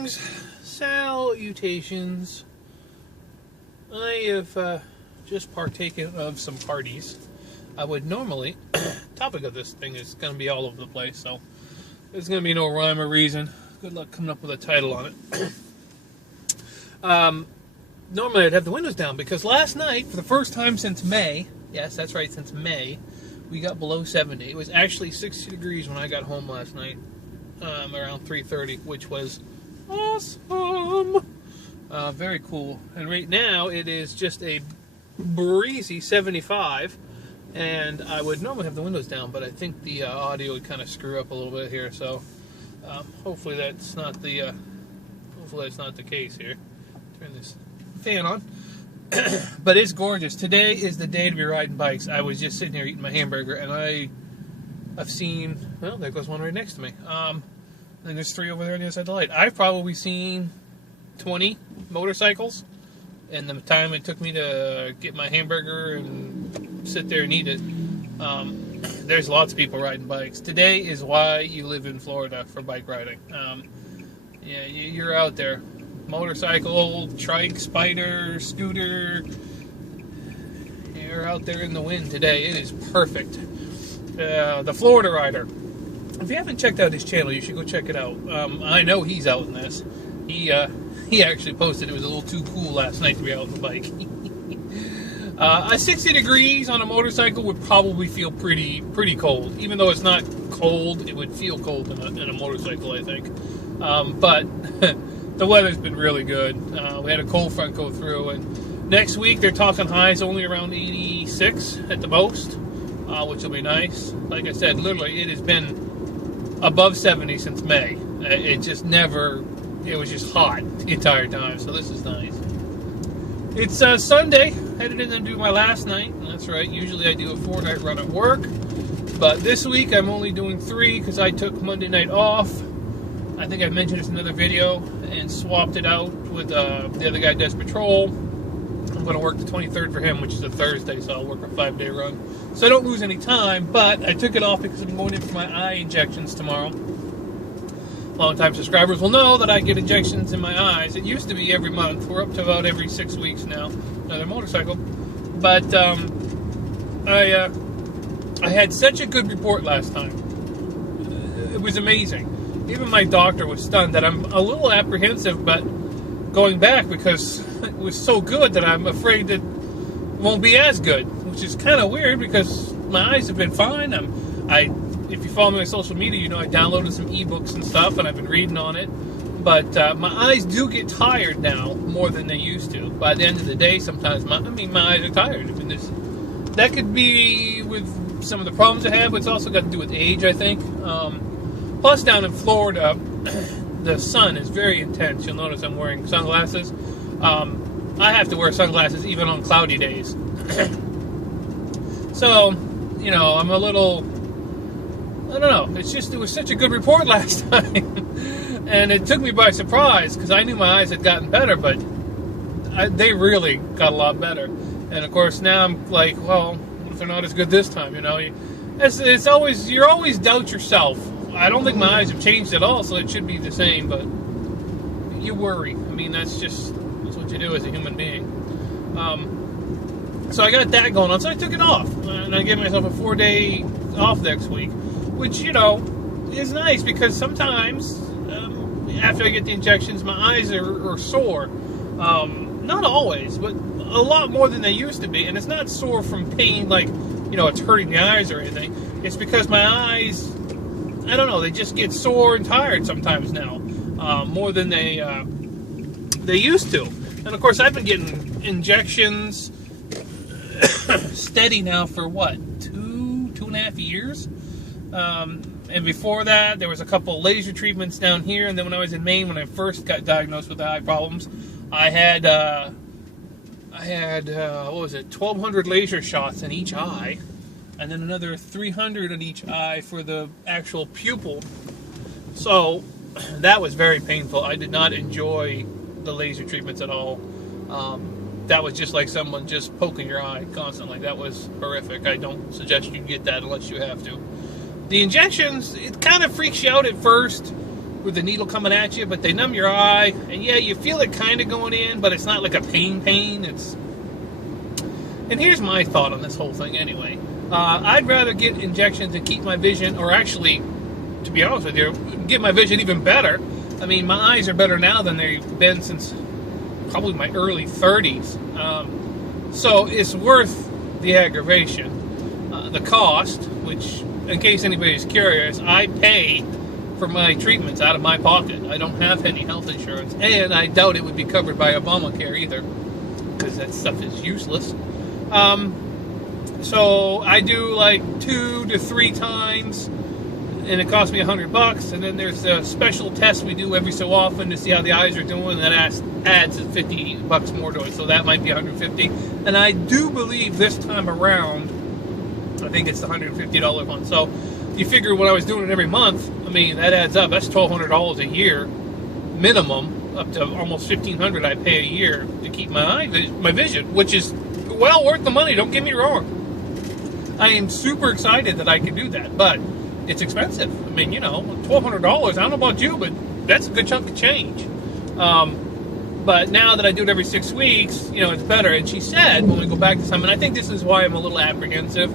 Greetings, salutations. I have just partaken of some parties. I would normally, topic of this thing is going to be all over the place, so there's going to be no rhyme or reason. Good luck coming up with a title on it. Normally I'd have the windows down because last night, for the first time since May, yes, that's right, since May, we got below 70. It was actually 60 degrees when I got home last night, around 3:30, which was awesome. Very cool. And right now it is just a breezy 75, and I would normally have the windows down, but I think the audio would kind of screw up a little bit here, so hopefully that's not the case here. Turn this fan on. But it's gorgeous. Today is the day to be riding bikes. I was just sitting here eating my hamburger, and I've seen, well, there goes one right next to me. And there's 3 over there on the other side of the light. I've probably seen 20 motorcycles in the time it took me to get my hamburger and sit there and eat it. There's lots of people riding bikes. Today is why you live in Florida, for bike riding. Yeah, you're out there. Motorcycle, trike, spider, scooter. You're out there in the wind today. It is perfect. The Florida Rider. If you haven't checked out his channel, you should go check it out. I know he's out in this. He actually posted it was a little too cool last night to be out on the bike. 60 degrees on a motorcycle would probably feel pretty cold. Even though it's not cold, it would feel cold in a motorcycle, I think. But the weather's been really good. We had a cold front go through, and next week they're talking highs only around 86 at the most, which will be nice. Like I said, literally, it has been above 70 since May. It just never, it was just hot the entire time, so this is nice. It's Sunday, headed in and do my last night. That's right, usually I do a 4-night run at work, but this week I'm only doing 3 because I took Monday night off. I think I mentioned this in another video and swapped it out with the other guy does patrol. I'm going to work the 23rd for him, which is a Thursday, so I'll work a 5-day run. So I don't lose any time, but I took it off because I'm going in for my eye injections tomorrow. Long-time subscribers will know that I get injections in my eyes. It used to be every month. We're up to about every 6 weeks now. Another motorcycle. But I had such a good report last time. It was amazing. Even my doctor was stunned that I'm a little apprehensive, but going back because it was so good that I'm afraid that it won't be as good, which is kind of weird because my eyes have been fine. If you follow me on social media, you know I downloaded some ebooks and stuff, and I've been reading on it. But my eyes do get tired now more than they used to. By the end of the day, sometimes my eyes are tired. I mean, that could be with some of the problems I have, but it's also got to do with age, I think. Plus, down in Florida, the sun is very intense. You'll notice I'm wearing sunglasses. I have to wear sunglasses even on cloudy days. So, you know, I'm a little, I don't know. It was such a good report last time. And it took me by surprise because I knew my eyes had gotten better, but they really got a lot better. And, of course, now I'm like, well, what if they're not as good this time, you know? It's always, you always doubt yourself. I don't think my eyes have changed at all, so it should be the same, but you worry. I mean, that's what you do as a human being. So I got that going on, so I took it off, and I gave myself a 4-day off next week, which, you know, is nice, because sometimes, after I get the injections, my eyes are sore. Not always, but a lot more than they used to be, and it's not sore from pain, like, you know, it's hurting the eyes or anything. It's because my eyes, I don't know, they just get sore and tired sometimes now, more than they used to. And of course, I've been getting injections steady now for what, 2.5 years? And before that, there was a couple laser treatments down here, and then when I was in Maine, when I first got diagnosed with eye problems, I had what was it, 1,200 laser shots in each eye, and then another 300 in each eye for the actual pupil. So that was very painful. I did not enjoy the laser treatments at all. That was just like someone just poking your eye constantly. That was horrific. I don't suggest you get that unless you have to. The injections, it kind of freaks you out at first, with the needle coming at you, but they numb your eye, and yeah, you feel it kind of going in, but it's not like a pain. And here's my thought on this whole thing anyway. I'd rather get injections and keep my vision, or actually, to be honest with you, get my vision even better. I mean, my eyes are better now than they've been since probably my early 30s. So it's worth the aggravation. The cost, which, in case anybody's curious, I pay for my treatments out of my pocket. I don't have any health insurance, and I doubt it would be covered by Obamacare either, because that stuff is useless. So I do like 2 to 3 times, and it costs me $100. And then there's a special test we do every so often to see how the eyes are doing, and that adds $50 more to it. So that might be $150. And I do believe this time around, I think it's the $150 one. So you figure when I was doing it every month, I mean, that adds up. That's $1,200 a year minimum, up to almost $1,500 I pay a year to keep my vision, which is well worth the money. Don't get me wrong. I am super excited that I can do that, but it's expensive. I mean, $1,200. I don't know about you, but that's a good chunk of change. But now that I do it every 6 weeks, it's better. And she said, when we go back this time, and I think this is why I'm a little apprehensive,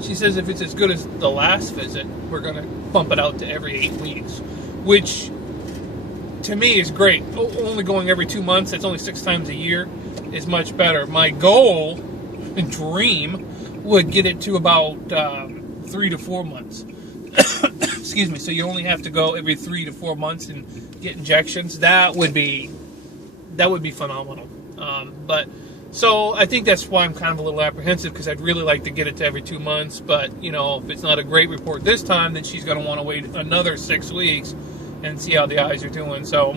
she says if it's as good as the last visit, we're going to bump it out to every 8 weeks, which to me is great. Only going every 2 months, that's only 6 times a year, is much better. My goal and dream would get it to about 3 to 4 months. Excuse me. So you only have to go every 3 to 4 months and get injections. That would be phenomenal. So I think that's why I'm kind of a little apprehensive, because I'd really like to get it to every 2 months. But if it's not a great report this time, then she's going to want to wait another 6 weeks and see how the eyes are doing. So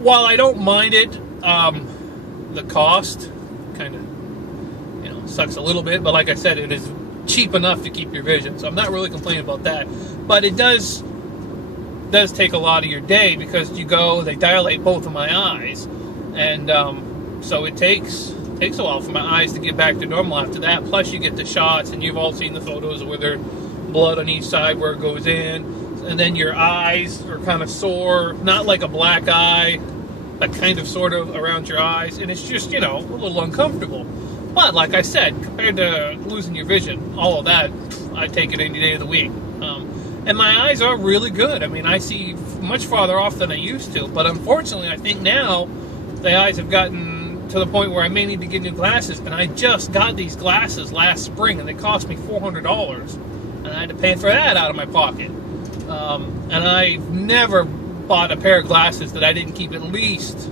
while I don't mind it, the cost kind of sucks a little bit, but like I said, it is cheap enough to keep your vision, so I'm not really complaining about that. But it does take a lot of your day, because they dilate both of my eyes, and so it takes a while for my eyes to get back to normal after that. Plus you get the shots, and you've all seen the photos where there's blood on each side where it goes in, and then your eyes are kind of sore, not like a black eye, but kind of sort of around your eyes, and it's just a little uncomfortable. But like I said, compared to losing your vision, all of that, I take it any day of the week. And my eyes are really good. I mean, I see much farther off than I used to. But unfortunately, I think now the eyes have gotten to the point where I may need to get new glasses. And I just got these glasses last spring, and they cost me $400. And I had to pay for that out of my pocket. And I've never bought a pair of glasses that I didn't keep at least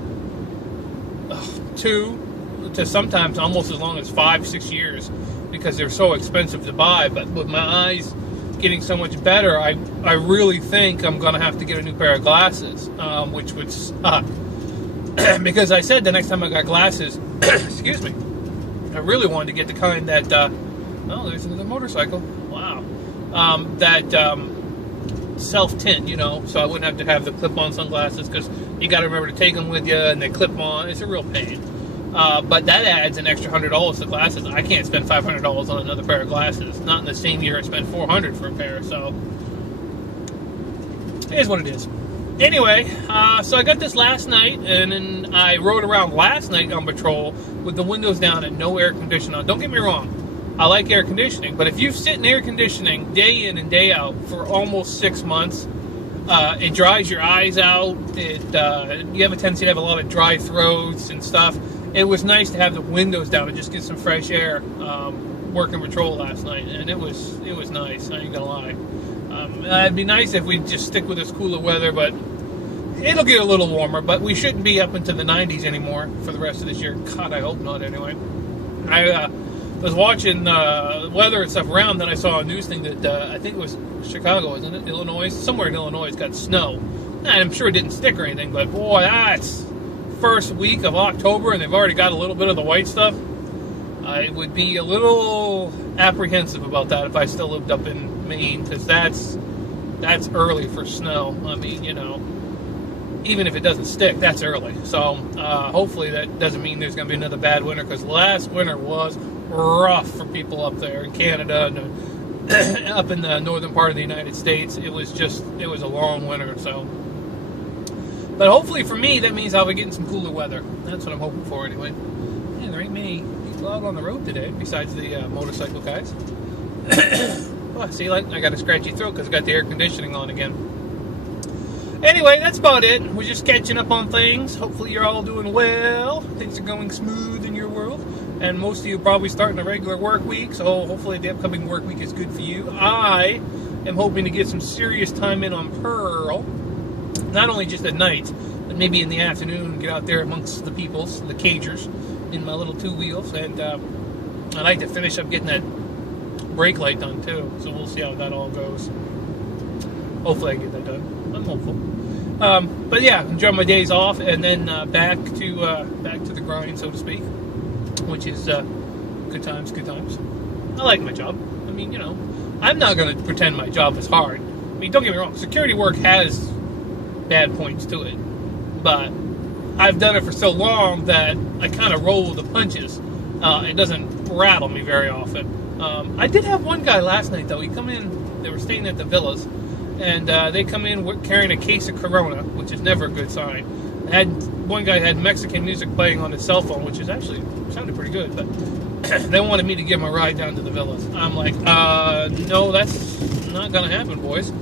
2 to sometimes almost as long as 5-6 years, because they're so expensive to buy. But with my eyes getting so much better, I really think I'm going to have to get a new pair of glasses, which would suck. Because I said the next time I got glasses, excuse me, I really wanted to get the kind that, oh, there's another motorcycle, wow, that self-tint, so I wouldn't have to have the clip-on sunglasses, because you got to remember to take them with you, and they clip on. It's a real pain. But that adds an extra $100 to glasses. I can't spend $500 on another pair of glasses. Not in the same year I spent $400 for a pair. So it is what it is. Anyway, so I got this last night, and then I rode around last night on patrol with the windows down and no air conditioning on. Don't get me wrong, I like air conditioning, but if you sit in air conditioning day in and day out for almost 6 months, it dries your eyes out. You have a tendency to have a lot of dry throats and stuff. It was nice to have the windows down and just get some fresh air working patrol last night, and it was nice, I ain't gonna lie. It'd be nice if we'd just stick with this cooler weather, but it'll get a little warmer, but we shouldn't be up into the 90s anymore for the rest of this year. God, I hope not anyway. I was watching weather and stuff around, then I saw a news thing that I think it was Chicago, isn't it? Illinois? Somewhere in Illinois it's got snow. And I'm sure it didn't stick or anything, but boy, that's first week of October and they've already got a little bit of the white stuff. I would be a little apprehensive about that if I still lived up in Maine, because that's early for snow. I mean, even if it doesn't stick, that's early. So hopefully that doesn't mean there's going to be another bad winter, because last winter was rough for people up there in Canada and up in the northern part of the United States. It was a long winter, so. But hopefully for me, that means I'll be getting some cooler weather. That's what I'm hoping for anyway. Yeah, there ain't many people out on the road today, besides the motorcycle guys. Well, see, like, I got a scratchy throat because I got the air conditioning on again. Anyway, that's about it. We're just catching up on things. Hopefully you're all doing well. Things are going smooth in your world. And most of you are probably starting a regular work week, so hopefully the upcoming work week is good for you. I am hoping to get some serious time in on Pearl. Not only just at night, but maybe in the afternoon, get out there amongst the peoples, the cagers, in my little two wheels. And I'd like to finish up getting that brake light done too. So we'll see how that all goes. Hopefully I get that done. I'm hopeful. But yeah, enjoy my days off, and then back to the grind, so to speak, which is good times, good times. I like my job. I mean, I'm not going to pretend my job is hard. I mean, don't get me wrong, security work has bad points to it, but I've done it for so long that I kind of roll with the punches. It doesn't rattle me very often. I did have one guy last night, though. He come in, they were staying at the villas, and they come in carrying a case of Corona, which is never a good sign. One guy had Mexican music playing on his cell phone, which is actually sounded pretty good, but they wanted me to give him a ride down to the villas. I'm like, no, that's not gonna happen, boys.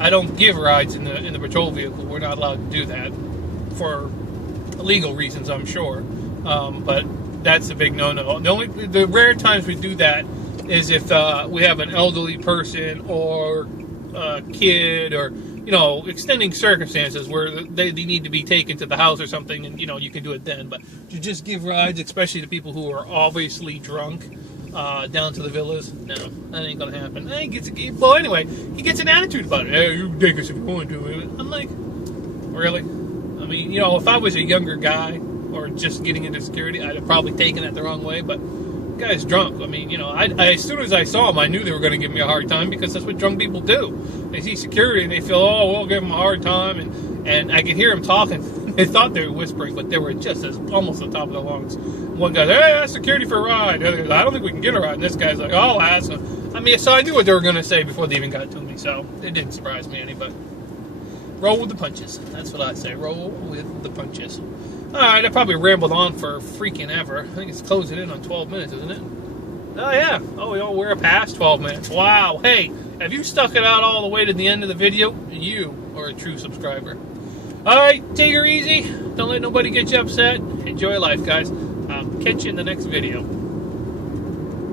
I don't give rides in the patrol vehicle. We're not allowed to do that for legal reasons, I'm sure. But that's a big no-no. The rare times we do that is if we have an elderly person or a kid, or extending circumstances where they need to be taken to the house or something, and you can do it then. But to just give rides, especially to people who are obviously drunk, down to the villas, no, that ain't gonna happen. Anyway, he gets an attitude about it. Hey, you can take us if you want to. I'm like, really? I mean, if I was a younger guy or just getting into security, I'd have probably taken it the wrong way, but the guy's drunk. I mean, as soon as I saw him, I knew they were going to give me a hard time, because that's what drunk people do. They see security and they feel, oh, we'll give them a hard time, and I could hear them talking. They thought they were whispering, but they were just almost on top of their lungs. One guy's, hey, ask security for a ride. The other guy's, I don't think we can get a ride. And this guy's like, oh, I'll ask them. I mean, so I knew what they were going to say before they even got to me, so it didn't surprise me any, but roll with the punches. That's what I say. Roll with the punches. All right, I probably rambled on for freaking ever. I think it's closing in on 12 minutes, isn't it? Oh, yeah. Oh, we're past 12 minutes. Wow. Hey, have you stuck it out all the way to the end of the video? You are a true subscriber. All right, take her easy. Don't let nobody get you upset. Enjoy life, guys. Catch you in the next video.